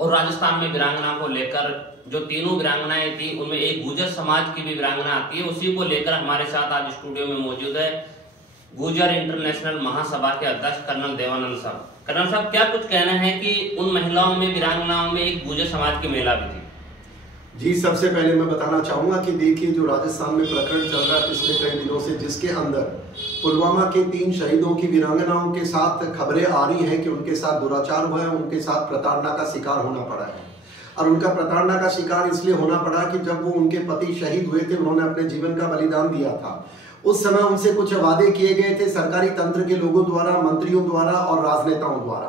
और राजस्थान में वीरांगना को लेकर जो तीनों वीरांगनाएं थी उनमें एक गुर्जर समाज की भी वीरांगना आती है। उसी को लेकर हमारे साथ आज स्टूडियो में मौजूद है गुर्जर इंटरनेशनल महासभा के अध्यक्ष कर्नल देवानंद साहब। कर्नल साहब, क्या कुछ कहना है कि उन महिलाओं में, वीरांगनाओं में एक गुर्जर समाज की महिला भी थी? जी, सबसे पहले मैं बताना चाहूंगा कि देखिए, जो राजस्थान में प्रकरण चल रहा है पिछले कई दिनों से, जिसके अंदर पुलवामा के 3 शहीदों की वीरांगनाओं के साथ खबरें आ रही हैं कि उनके साथ दुराचार हुआ है, उनके साथ प्रताड़ना का शिकार होना पड़ा है। और उनका प्रताड़ना का शिकार इसलिए होना पड़ा कि जब वो उनके पति शहीद हुए थे, उन्होंने अपने जीवन का बलिदान दिया था। उस समय उनसे कुछ वादे किए गए थे सरकारी तंत्र के लोगों द्वारा, मंत्रियों द्वारा और राजनेताओं द्वारा।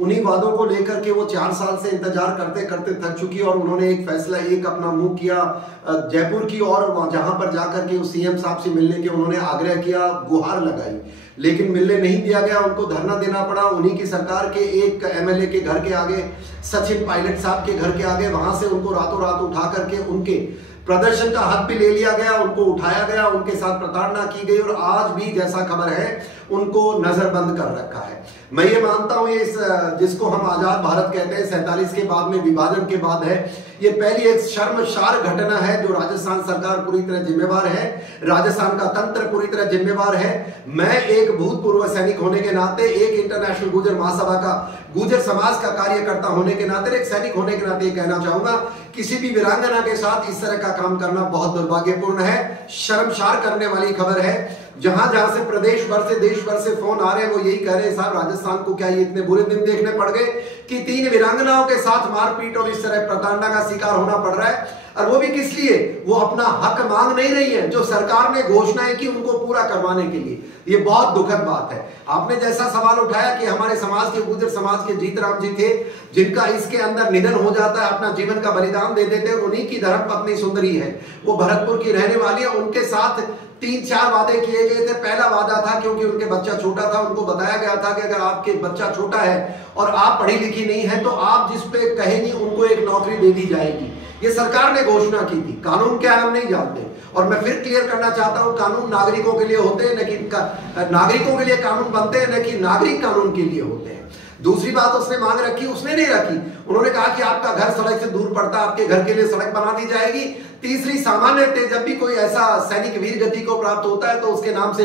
उन्हीं वादों को लेकर के वो 4 साल से इंतजार करते करते थक चुकी और उन्होंने एक फैसला, एक अपना मुंह किया जयपुर की और जहां पर जाकर के उस सीएम साहब से मिलने के उन्होंने आग्रह किया, गुहार लगाई, लेकिन मिलने नहीं दिया गया। उनको धरना देना पड़ा उन्हीं की सरकार के एक एमएलए के घर के आगे, सचिन पायलट साहब के घर के आगे। वहां से उनको रातों रात उठा करके उनके प्रदर्शन का हक भी ले लिया गया, उनको उठाया गया, उनके साथ प्रताड़ना की गई और आज भी जैसा खबर है उनको नजरबंद कर रखा है। मैं ये मानता हूं इस जिसको हम आजाद भारत कहते हैं, 47 के बाद में विभाजन के बाद है, ये पहली एक शर्मसार घटना है जो राजस्थान सरकार पूरी तरह जिम्मेवार है, राजस्थान का तंत्र पूरी तरह जिम्मेवार है। मैं एक भूतपूर्व सैनिक होने के नाते, एक इंटरनेशनल गुर्जर महासभा का, गुर्जर समाज का कार्यकर्ता होने के नाते, एक सैनिक होने के नाते कहना चाहूंगा, किसी भी वीरांगना के साथ इस तरह का काम करना बहुत दुर्भाग्यपूर्ण है, शर्मसार करने वाली खबर है। जहां जहां से प्रदेश भर से, देश भर से फोन आ रहे हैं, वो यही कह रहे हैं, साहब राजस्थान को क्या ये इतने बुरे दिन देखने पड़ गए कि 3 वीरांगनाओं के साथ मारपीट और इस तरह प्रताड़ना का शिकार होना पड़ रहा है। और वो भी किस लिए? वो अपना हक मांग नहीं रही है, जो सरकार ने घोषणाएं की उनको पूरा करवाने के लिए। ये बहुत दुखद बात है। आपने जैसा सवाल उठाया कि हमारे समाज के, गुर्जर समाज के जीतराम जी थे, जिनका इसके अंदर निधन हो जाता है, अपना जीवन का बलिदान दे देते हैं। उन्हीं की धर्मपत्नी सुंदरी है, वो भरतपुर की रहने वाली है। उनके साथ 3-4 वादे किए गए थे। पहला वादा था, क्योंकि उनके बच्चा छोटा था, उनको बताया गया था कि अगर आपके बच्चा छोटा है और आप पढ़ी लिखी नहीं है तो आप जिस पे कहेंगी उनको एक नौकरी दे दी जाएगी। ये सरकार ने घोषणा की थी। कानून क्या है हम नहीं जानते, और मैं फिर क्लियर करना चाहता हूं, कानून नागरिकों के लिए होते हैं, न कि नागरिकों के लिए कानून बनते हैं, न कि नागरिक कानून के लिए होते हैं। दूसरी बात उसने मांग रखी, उसने नहीं रखी। उन्होंने कहा कि आपका घर सड़क से दूर पड़ता है, आपके घर के लिए सड़क बना दी जाएगी। तीसरी, सामान्य जब भी कोई ऐसा सैनिक वीर गति को प्राप्त होता है तो उसके नाम से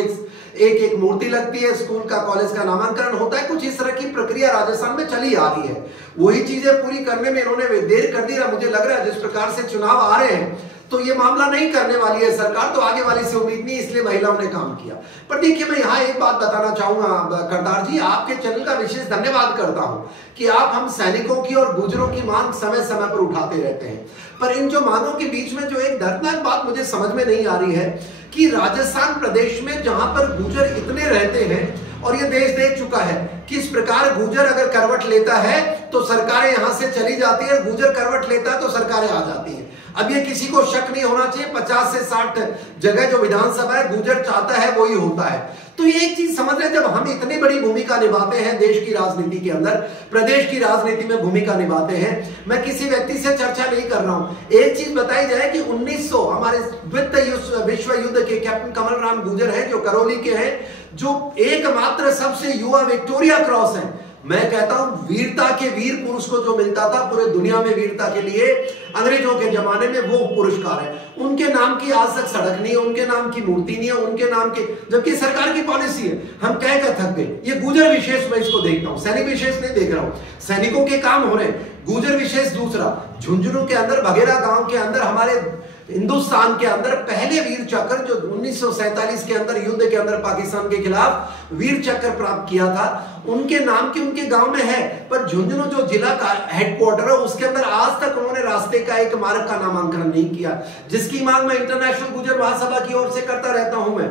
एक मूर्ति लगती है, स्कूल का, कॉलेज का नामांकन होता है। कुछ इस तरह की प्रक्रिया राजस्थान में चली आ रही है। वही चीजें पूरी करने में इन्होंने देर कर दी। मुझे लग रहा है जिस प्रकार से चुनाव आ रहे हैं तो ये मामला नहीं करने वाली है सरकार, तो आगे वाली से उम्मीद नहीं, इसलिए महिलाओं ने काम किया। पर देखिए, मैं यहाँ एक बात बताना चाहूंगा करतार जी, आपके चैनल का विशेष धन्यवाद करता हूं कि आप हम सैनिकों की और गुर्जरों की मांग समय समय पर उठाते रहते हैं। पर इन जो मांगों के बीच में जो एक दर्दनाक बात मुझे समझ में नहीं आ रही है कि राजस्थान प्रदेश में जहां पर गुर्जर इतने रहते हैं, और ये देश देख चुका है किस प्रकार गुर्जर अगर करवट लेता है तो सरकारें यहां से चली जाती है, गुर्जर करवट लेता है तो सरकारें आ जाती हैं। अब ये किसी को शक नहीं होना चाहिए, 50 से 60 जगह जो विधानसभा है गुर्जर चाहता है वही होता है। तो ये एक चीज समझ रहे, जब हम इतनी बड़ी भूमिका निभाते हैं देश की राजनीति के अंदर, प्रदेश की राजनीति में भूमिका निभाते हैं, मैं किसी व्यक्ति से चर्चा नहीं कर रहा हूं। एक चीज बताई जाए कि 1900 हमारे द्वितीय विश्व युद्ध के कैप्टन कमल राम गुर्जर हैं, जो करौली के हैं, जो एकमात्र सबसे युवा विक्टोरिया क्रॉस है। मैं कहता हूं वीरता के वीर पुरुष को जो मिलता था पूरे दुनिया में वीरता के लिए अंग्रेजों के जमाने में, वो पुरस्कार है। उनके नाम की आज तक सड़क नहीं है, उनके नाम की मूर्ति नहीं है, उनके नाम के, जबकि सरकार की पॉलिसी है। हम कह कर थक गए। ये गुर्जर विशेष मैं इसको देखता हूं, सैनिक विशेष नहीं देख रहा हूं। सैनिकों के काम हो रहे हैं, गुर्जर विशेष दूसरा। झुंझुनू के अंदर, बघेरा गांव के अंदर, हमारे हिंदुस्तान के अंदर पहले वीर चक्र जो 1947 के अंदर युद्ध के अंदर पाकिस्तान के खिलाफ वीर चक्र प्राप्त किया था, उनके नाम की उनके गांव में है। पर झुंझुनू जो जिला का हेडक्वार्टर है उसके अंदर आज तक उन्होंने रास्ते का एक मार्ग का नामांकन नहीं किया, जिसकी मांग मैं इंटरनेशनल गुर्जर महासभा की ओर से करता रहता हूं। मैं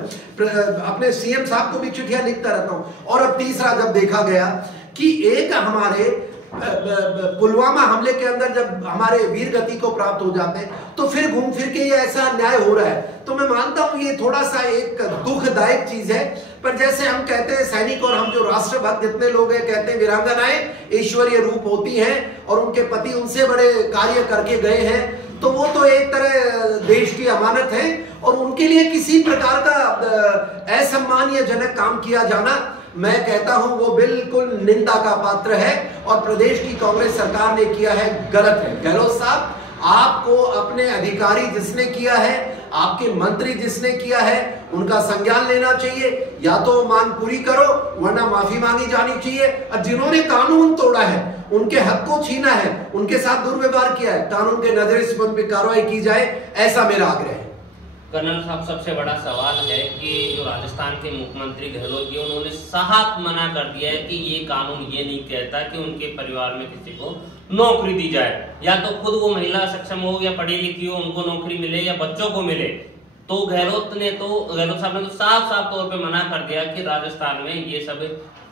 अपने सीएम साहब को भी चिट्ठियां लिखता रहता हूं। और अब तीसरा, जब देखा गया कि एक हमारे पुलवामा हमले के अंदर जब हमारे वीर गति को प्राप्त हो जाते हैं तो फिर घूम फिर के ये ऐसा अन्याय हो रहा है, तो मैं मानता हूं ये थोड़ा सा एक दुखदायक चीज है। पर जैसे हम कहते हैं सैनिक और हम जो राष्ट्रभक्त जितने लोग हैं कहते हैं वीरांगनाएं ईश्वरीय रूप होती हैं और उनके पति उनसे बड़े कार्य करके गए हैं, तो वो तो एक तरह देश की अमानत है और उनके लिए किसी प्रकार का असम्मानजनक काम किया जाना मैं कहता हूं वो बिल्कुल निंदा का पात्र है और प्रदेश की कांग्रेस सरकार ने किया है गलत है। गहलोत साहब, आपको अपने अधिकारी जिसने किया है, आपके मंत्री जिसने किया है, उनका संज्ञान लेना चाहिए। या तो मांग पूरी करो वरना माफी मांगी जानी चाहिए। और जिन्होंने कानून तोड़ा है, उनके हक को छीना है, उनके साथ दुर्व्यवहार किया है, कानून के नजरिए से उन पर कार्रवाई की जाए, ऐसा मेरा आग्रह है। कर्नल साहब, सबसे बड़ा सवाल है कि जो राजस्थान के मुख्यमंत्री गहलोत जी, उन्होंने साफ मना कर दिया है कि ये कानून ये नहीं कहता कि उनके परिवार में किसी को नौकरी दी जाए। या तो खुद वो महिला सक्षम हो या पढ़ी लिखी हो, उनको नौकरी मिले या बच्चों को मिले। तो गहलोत साहब ने तो साफ तौर पे मना कर दिया कि राजस्थान में ये सब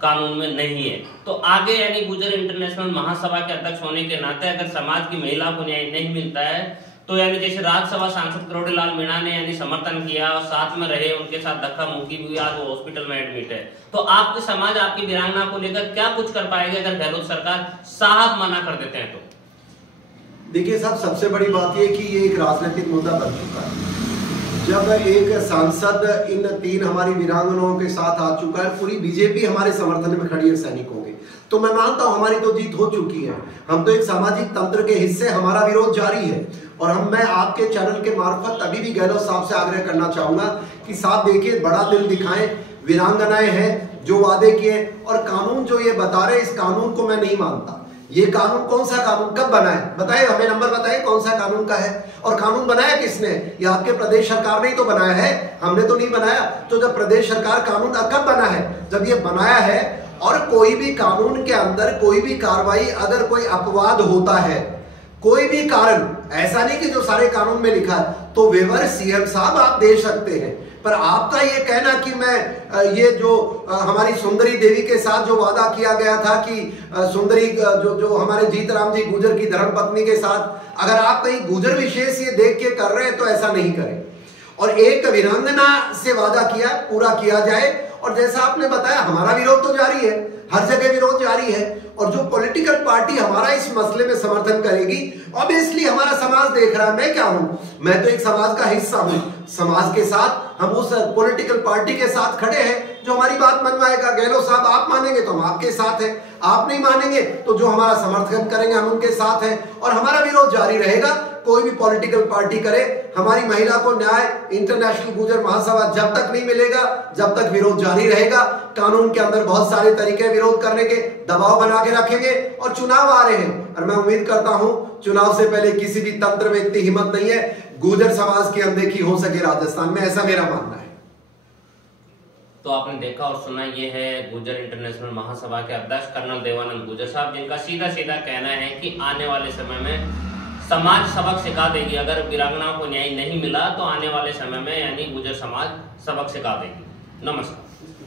कानून में नहीं है। तो आगे यानी गुर्जर इंटरनेशनल महासभा के अध्यक्ष होने के नाते अगर समाज की महिला को न्याय नहीं मिलता है, तो यानी जैसे राज्यसभा सांसद करोड़ीलाल मीणा ने यानी समर्थन किया और साथ में रहे, उनके साथ धक्का मुक्की भी हुई, आज वो हॉस्पिटल में एडमिट है। तो आपके समाज आपकी वीरांगना को लेकर क्या कुछ कर पाएगी अगर गहलोत सरकार साफ मना कर देते हैं? तो देखिए साहब, सबसे बड़ी बात यह कि ये एक राजनीतिक मुद्दा बन चुका है। जब एक सांसद इन 3 हमारी वीरांगनाओं के साथ आ चुका है, पूरी बीजेपी हमारे समर्थन में खड़ी है सैनिकों के, तो मैं मानता हूं हमारी तो जीत हो चुकी है। हम तो एक सामाजिक तंत्र के हिस्से, हमारा विरोध जारी है। और मैं आपके चैनल के मार्फत अभी भी गहलोत साहब से आग्रह करना चाहूंगा कि साहब देखिए, बड़ा दिल दिखाएं, वीरांगनाएं हैं जो वादे किए, और कानून जो ये बता रहे, इस कानून को मैं नहीं मानता। ये कानून कौन सा कानून कब बना है बताइए, हमें नंबर बताइए कौन सा कानून का है, और कानून बनाया किसने? ये आपके प्रदेश सरकार ने ही तो बनाया है, हमने तो नहीं बनाया। तो जब प्रदेश सरकार कानून कब बना है? जब ये बनाया है। और कोई भी कानून के अंदर कोई भी कार्रवाई, अगर कोई अपवाद होता है, कोई भी कारण, ऐसा नहीं कि जो सारे कानून में लिखा है, तो वेवर सीएम साहब आप दे सकते हैं। पर आपका ये कहना कि मैं ये जो हमारी सुंदरी देवी के साथ जो वादा किया गया था कि सुंदरी जो हमारे जीतराम जी गुर्जर की धर्मपत्नी के साथ, अगर आप कहीं गुर्जर विशेष ये देख के कर रहे हैं तो ऐसा नहीं करें। और एक वीरांगना से वादा किया, पूरा किया जाए। और जैसा आपने बताया, हमारा विरोध तो जारी है, हर जगह विरोध जारी है। और जो पॉलिटिकल पार्टी हमारा इस मसले में समर्थन करेगी, ऑब्वियसली हमारा समाज देख रहा है। मैं क्या हूं? मैं तो एक समाज का हिस्सा हूं। समाज के साथ हम उस पॉलिटिकल पार्टी के साथ खड़े हैं जो हमारी बात मनवाएगा। गहलोत साहब, आप मानेंगे तो हम आपके साथ हैं, आप नहीं मानेंगे तो जो हमारा समर्थन करेंगे हम उनके साथ हैं। और हमारा विरोध जारी रहेगा, कोई भी पॉलिटिकल पार्टी करे। हमारी महिला को न्याय इंटरनेशनल गुर्जर महासभा जब तक नहीं मिलेगा, जब तक विरोध जारी रहेगा। कानून के अंदर बहुत सारे तरीके विरोध करने के, दबाव बना के रखेंगे। और चुनाव आ रहे हैं, और मैं उम्मीद करता हूं चुनाव से पहले किसी भी तंत्र में इतनी हिम्मत नहीं है गुर्जर समाज की अनदेखी हो सके राजस्थान में, ऐसा मेरा मानना है। तो आपने देखा और सुना, ये है गुर्जर इंटरनेशनल महासभा के अध्यक्ष कर्नल देवानंद गुर्जर साहब, जिनका सीधा कहना है कि आने वाले समय में समाज सबक सिखा देगी। अगर वीरांगनाओं को न्याय नहीं मिला तो आने वाले समय में यानी गुर्जर समाज सबक सिखा देगी। नमस्कार।